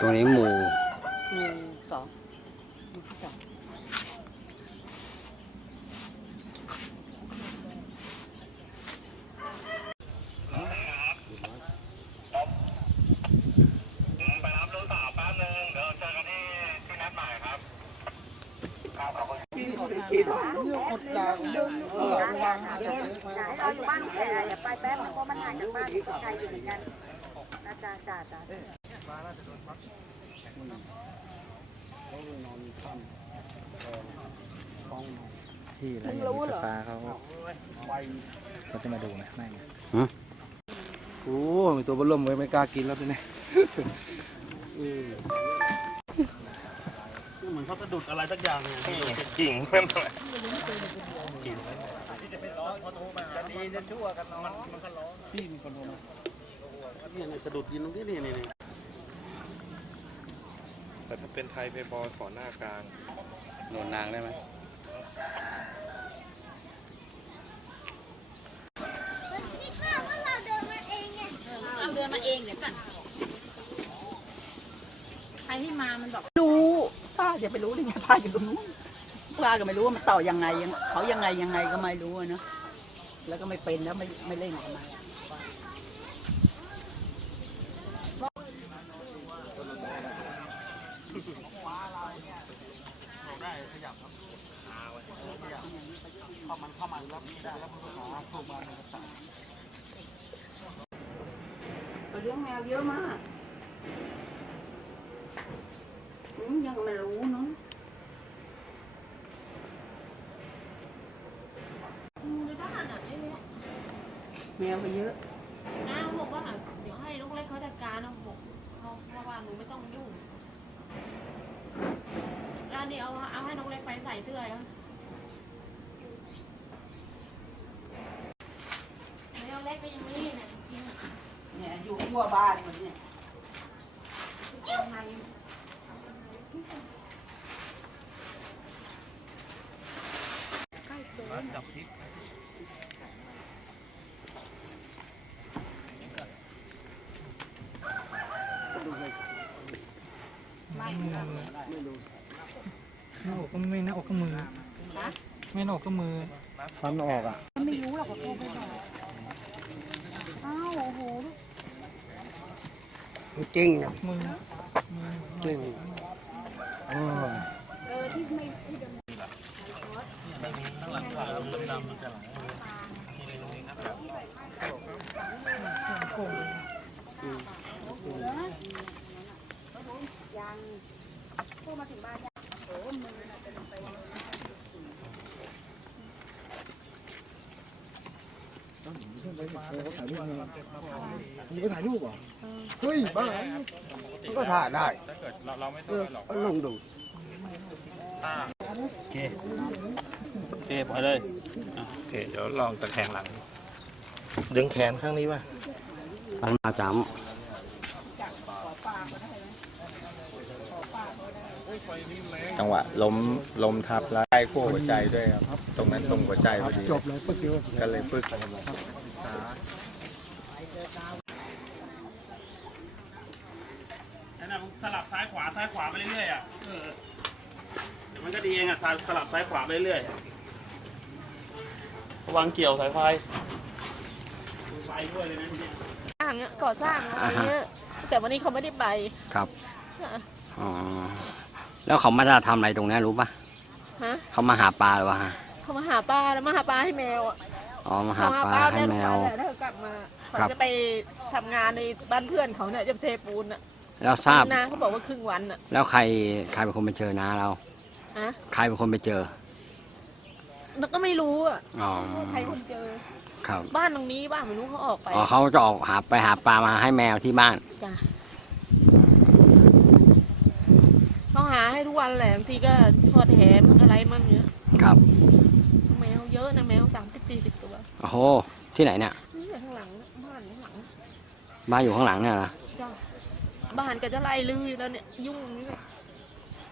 ตรงนี้หมู่หนึ่งสองหนึ่งสองไปรับลูกสาวแป๊บนึงเดี๋ยวเจอกันที่ที่นัดหมายครับครับขอบคุณไหนเราอยู่บ้านแก่อย่าไปแป๊บนึงเพราะมันห่างจากบ้านไกลอยู่เหมือนกันนะจ๊ะจ้าจ้าที่อะไรอย่างนี้ไฟฟ้าเขาเขาจะมาดูไหมไม่โอ้มีตัวเบลล่มไว้ไม่กล้ากินแล้วทีนี้เหมือนเขาสะดุดอะไรสักอย่างเนี่ยกิ่งมันกิ่งพี่มีคนโทรมาเนี่ยเนี่ยสะดุดยินตรงนี้นี่นี่นี่ แต่ถ้าเป็นไทยเพย์บอลขอหน้ากลางโนนนางได้ไหมเราเดินมาเองเดี๋ยวก่อนใครที่มามันบอกรู้ป้าจะไปรู้ได้ไงป้าอยู่ตรงนู้นป้าก็ไม่รู้ว่ามันต่อยังไงยังเขายังไงยังไงก็ไม่รู้อะเนอะแล้วก็ไม่เป็นแล้วไม่ไม่เล่น ทำไมอะเข้ามันเข้ามาแล้วได้แล้วมันก็หาเข้ามาในกระสานเราเลี้ยงแมวเยอะมากยังไม่รู้เนาะแมวไปเยอะน้าบอกว่าเดี๋ยวให้ลูกเล็กเขาจัดการนะบอกเพราะว่าหนูไม่ต้องยุ่ง แล้วอันนี่เอาเอาให้น้องเล็กไปใส่เสื้อแล้วน้องเล็กก็ยังมีเนี่ยกินเนี่ยอยู่ทั่วบ้านหมดเนี่ยทำไม หน้าอกก็ไม่หน้าอกก็มือไม่หน้าอกก็มือฟันออกอะอ้าวโอ้โหจริงอะมือจริงอ๋อเออที่ไม่ที่เดิม ยังพวกมาถึงบ้านยังโอ้มือน่ะเป็นไป นี่ก็ถ่ายรูปเหรอเฮ้ยบ้ามันก็ถ่ายได้ถ้าเกิดเราเราไม่เอต้องอไปหรอกเอาลงดูโอเคปล่อยเลยโอเคเดี๋ยวลองตะแคงหลัง ดึงแขนข้างนี้ป่ะฟันมาจจังหวะล้มล้มทับแล้วใกล้ขั้วหัวใจด้วยครับ ตรงนั้นตรงหัวใจพอดีจบเลยปึ๊กเดียวก็เลยปึ๊ก นั่นน่ะมึงสลับซ้ายขวาซ้ายขวาไปเรื่อยๆอะเออเดี๋ยวมันก็ดีเองอะสลับซ้ายขวาไปเรื่อยๆระวังเกี่ยวสายไฟไฟด้วยเลยนะเนี่ยสร้างอะก่อสร้างอะไรเงี้ยแต่วันนี้เขาไม่ได้ไปำครับอ๋อแล้วเขามาทำอะไรตรงเนี้ยรู้ปะฮะเขามาหาปลาหรือวะฮะเขามาหาปลาแล้วมาหาปลาให้แมวอะ อ๋อมาหาปลาให้แมวแล้วเขากลับมาครัเขาบจะไปทำงานในบ้านเพื่อนเขาเนี่ยจะเทปูนอะแล้วทราบ นาเขาบอกว่าครึ่งวันอะแล้วใครใครเป็นคนไปเจอนาเราฮะใครเป็นคนไปเจอ แล้วก็ไม่รู้อะอ๋อ ว่าใครคนเจอ ครับ บ้านตรงนี้บ้านไม่รู้เขาออกไปอ๋อเขาจะออกหาไปหาปลามาให้แมวที่บ้าน จ้ะต้องหาให้ทุกวันแหละบางทีก็ทอดแหมอะไรมั่งเนี้ยครับแมวเยอะนะแมวสามสิบสี่สิบตัวโอ้โหที่ไหนเนี่ยนี่ข้างหลังบ้านข้างหลังบ้านอยู่ข้างหลังเนี่ยนะจ้ะบ้านก็จะไล่ลืออยู่แล้วเนี่ยยุ่งนี่แหละ